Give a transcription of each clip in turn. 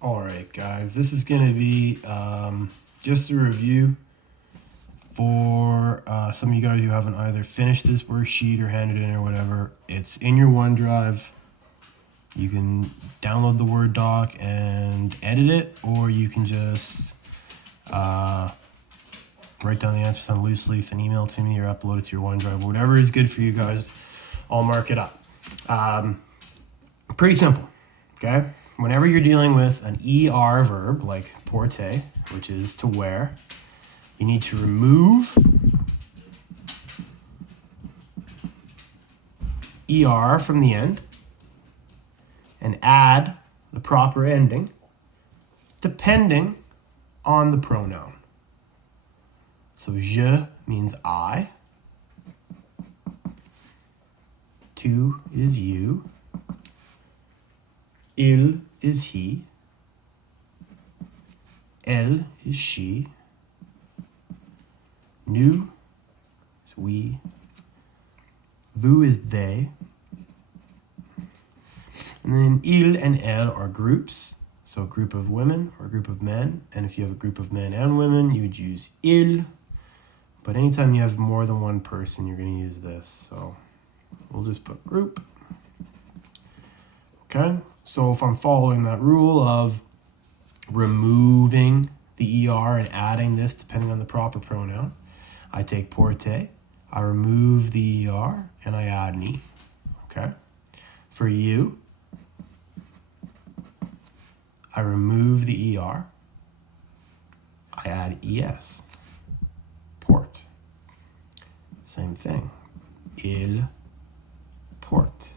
All right, guys, this is going to be just a review for some of you guys who haven't either finished this worksheet or handed in or whatever. It's in your OneDrive. You can download the Word doc and edit it, or you can just write down the answers on a loose leaf and email it to me or upload it to your OneDrive. Whatever is good for you guys, I'll mark it up. Pretty simple, okay? Whenever you're dealing with an ER verb like porter, which is to wear, you need to remove ER from the end and add the proper ending depending on the pronoun. So je means I, tu is you, il is he, elle is she, nous is we, vous is they, and then il and elle are groups. So a group of women or a group of men. And if you have a group of men and women, you would use il. But anytime you have more than one person, you're going to use this. So we'll just put group. Okay, so if I'm following that rule of removing the ER and adding this depending on the proper pronoun, I take porter, I remove the ER, and I add an E. Okay, for you, I remove the ER, I add ES. Port. Same thing. Il porte.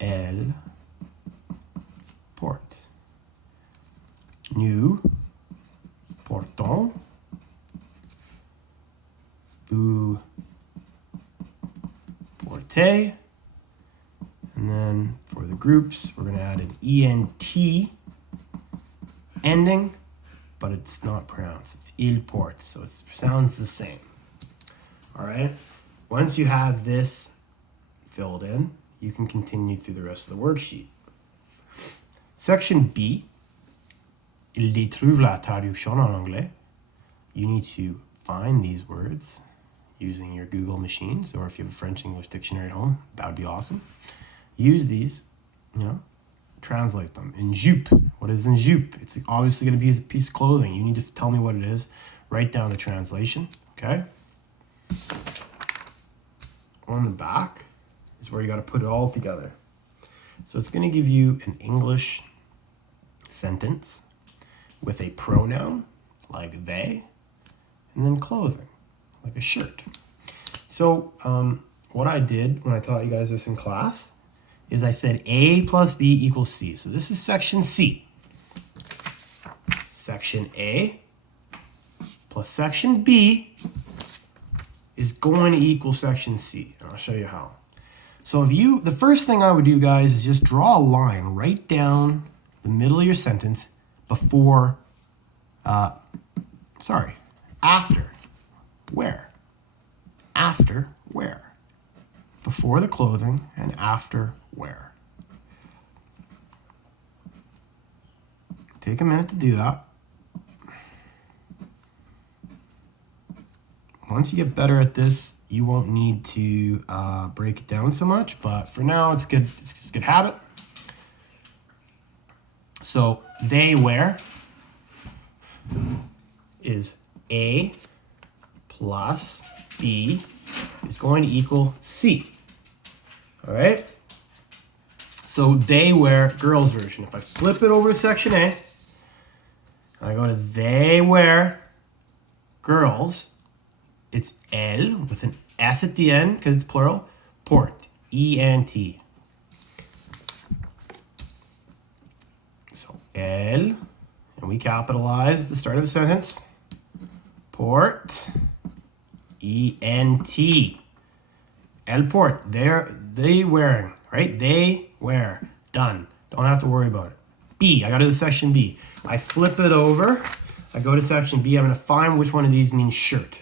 Elle porte. Nous portons. Vous portez. And then for the groups, we're going to add an ENT ending, but it's not pronounced. It's il porte, so it sounds the same. All right. Once you have this filled in, you can continue through the rest of the worksheet. Section B, il détruit la traduction en anglais. You need to find these words using your Google machines, or if you have a French-English dictionary at home, that would be awesome. Use these, translate them. In jupe, what is in jupe? It's obviously going to be a piece of clothing. You need to tell me what it is. Write down the translation, okay? On the back is where you got to put it all together. So it's going to give you an English sentence with a pronoun like they, and then clothing like a shirt. So what I did when I taught you guys this in class is I said A plus B equals C. So this is section C. Section A plus section B is going to equal section C. And I'll show you how. So the first thing I would do, guys, is just draw a line right down the middle of your sentence before, after where. After where. Before the clothing and after where. Take a minute to do that. Once you get better at this, you won't need to break it down so much, but for now it's good. It's just a good habit. So they wear is A plus B is going to equal C. All right. So they wear girls version. If I flip it over to section A, I go to they wear girls. It's elle with an S at the end because it's plural. Porte, E-N-T. So elle, and we capitalize the start of a sentence. Porte, E-N-T. Elle porte, they wearing, right? They wear, done. Don't have to worry about it. B, I got to the section B. I flip it over. I go to section B. I'm going to find which one of these means shirt.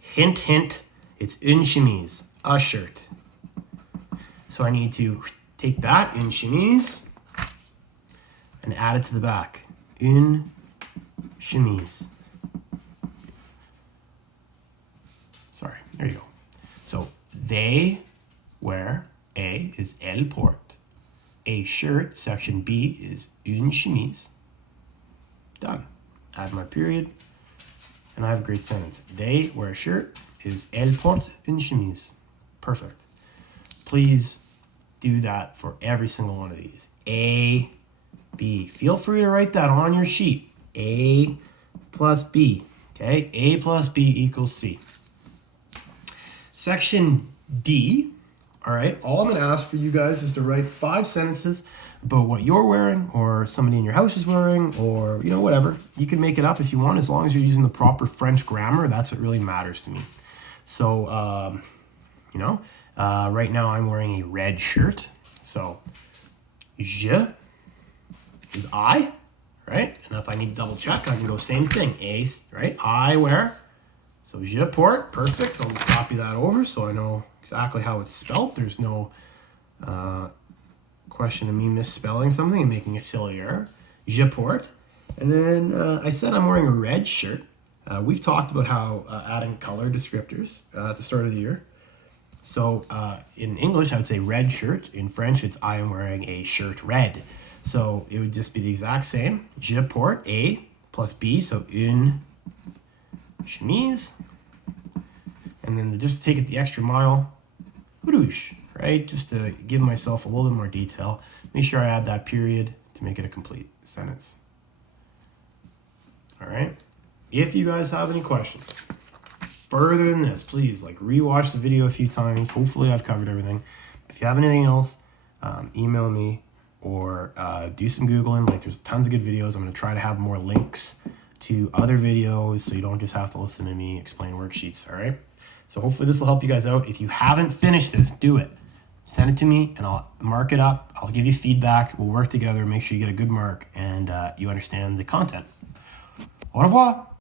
Hint, hint, it's une chemise, a shirt. So I need to take that, une chemise, and add it to the back. Une chemise. Sorry, there you go. So they wear, A is elle porte. A shirt, section B is une chemise. Done. Add my period, and I have a great sentence. They wear a shirt is elle porte une chemise. Perfect. Please do that for every single one of these. A, B. Feel free to write that on your sheet. A plus B. Okay, A plus B equals C. Section D. All right, all I'm going to ask for you guys is to write 5 sentences about what you're wearing or somebody in your house is wearing, or, you know, whatever. You can make it up if you want, as long as you're using the proper French grammar. That's what really matters to me. So, right now I'm wearing a red shirt. So, je is I, right? And if I need to double check, I can go same thing. A, right? I wear. So, je porte. Perfect. I'll just copy that over so I know exactly how it's spelled. There's no question of me misspelling something and making a silly error. Je porte. And then I said I'm wearing a red shirt. We've talked about how adding color descriptors at the start of the year. So in English, I would say red shirt. In French, it's I am wearing a shirt red. So it would just be the exact same. Je porte A plus B, so une chemise. And then just to take it the extra mile, rouge, right? Just to give myself a little bit more detail. Make sure I add that period to make it a complete sentence. All right. If you guys have any questions further than this, please rewatch the video a few times. Hopefully I've covered everything. If you have anything else, email me or do some Googling. There's tons of good videos. I'm going to try to have more links to other videos so you don't just have to listen to me explain worksheets. All right. So hopefully this will help you guys out. If you haven't finished this, do it. Send it to me and I'll mark it up. I'll give you feedback. We'll work together, make sure you get a good mark and you understand the content. Au revoir.